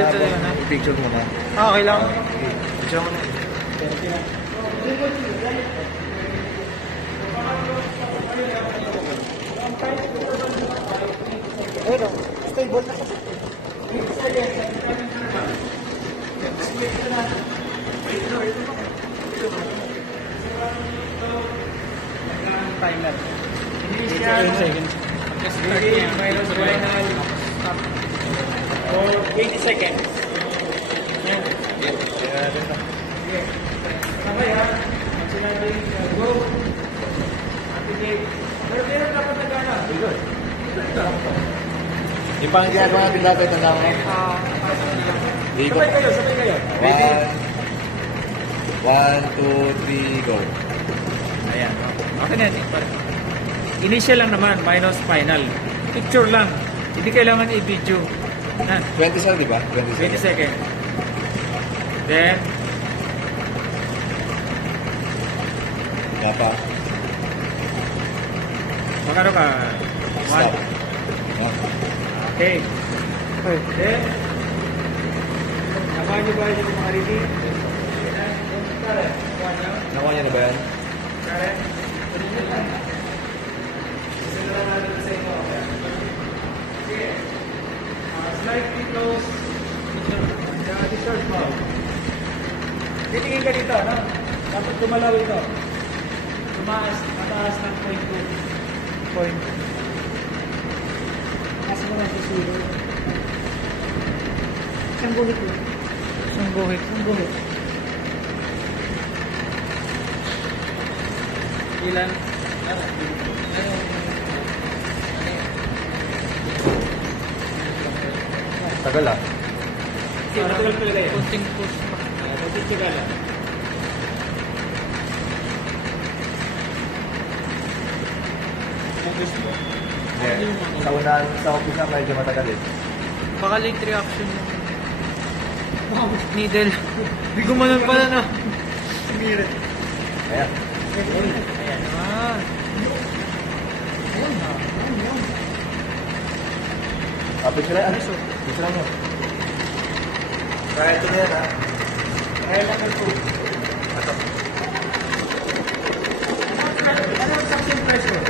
Ito na yun, ha? Picture mo na. Okay lang. Picture mo na. Pero, stable na kasi. Timer. Initial. Minus final. For 20 seconds. Yan. Okay. Sabay ha. Sinabi, go. Activate. Pero meron dapat nagana. Good. Yung pang ginagawa natin dapat na lang. Sabay kayo, sabay kayo. 1, 2, 3, go. Ayan. Okay na yan. Initial lang naman, minus final. Picture lang. Hindi kailangan i-video. Na, 20 seconds, di ba? 20 seconds. Then, Dapat. magkano ka? Stop. Okay. Then, nakuha niyo ba yung mga reading? Nakuha niya na ba yan? Karen? Sige. Slightly close. The third valve. Titingin ka dito, no? Dapat gumalaw ito. Tumaas, mataas ng 0.2. Point. Kasi mo lang sa zero. Isang guhit mo. Isang guhit. Isang guhit. Ilan? Tagal ah. Matagal talaga yan. Kunting push pa. Kunting tagal lang. Sa unahan, sa umpisa medyo matagal eh. Baka late reaction yung needle. Hindi gumanon pala na. Mira. Ayan. Ayan naman. Picture lang. Picture lang mo. Kaya ito na yan ha. Kaya lang ito. Ano ang suction pressure?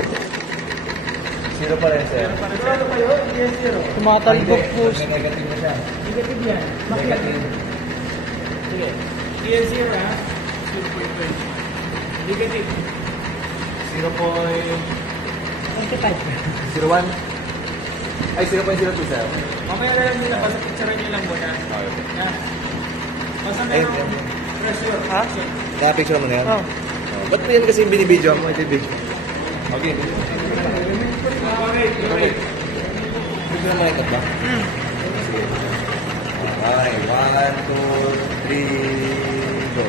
Zero pa rin sir. Sigurado kayo? Yes, zero. Tumatalbog po. Negative na siya. Negative yan. Negative. Sige. Yes, zero ha? 2.5. Negative. 0.01. Ay, 0.02 sir. Mamaya na lang nila, basta picture nyo lang muna. Yan. Basta Ay, merong pressure. Ha? Kaya picture mo na yan? Oo. Ba't mo yan kasi binibidyo mo? Ito video. Okay. Okay. Picture mo na ba? Sige. Okay, 1, 2, 3, go.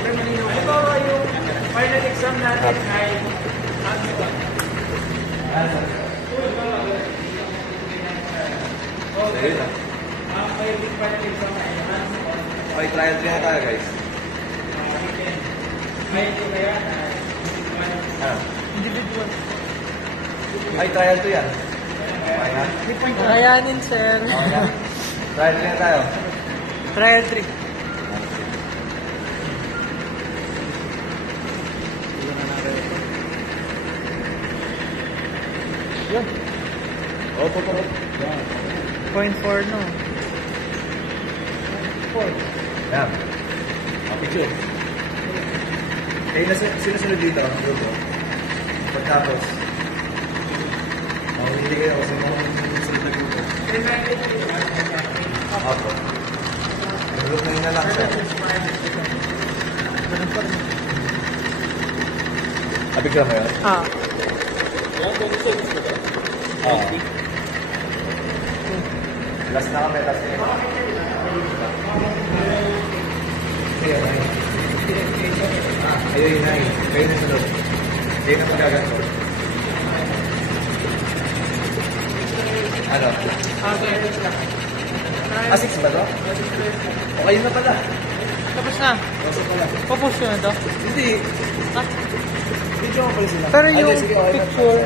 Halimbawa yung final exam natin ay Amazon. Ayun na. Ang final exam ay Amazon. Okay, trial 3 na tayo guys. Ay, ito kaya Ah. individual. Ay, trial 2 yan. Okay na? Kayanin, sir. Okay na. Trial 3 na tayo. Trial 3. Yun. Opo. 0.4 no. 4. Yan. Picture. Kayo na sinasunod dito ang grupo. Pagkatapos, hindi kayo kasi sunod na grupo. Opo. Ang grupo na yun na lang siya. Picture mo yun? Ah. Last na kami, last na kami. Ayun, inay. Kayo na sunod. Kayo na magaganto. Ano? Okay. Ah, 6 ba to? Okay na pala. Tapos na. Papost ko na to. Hindi. Ha? Video mo pala sila. Pero Ah, yung sige, okay na. picture,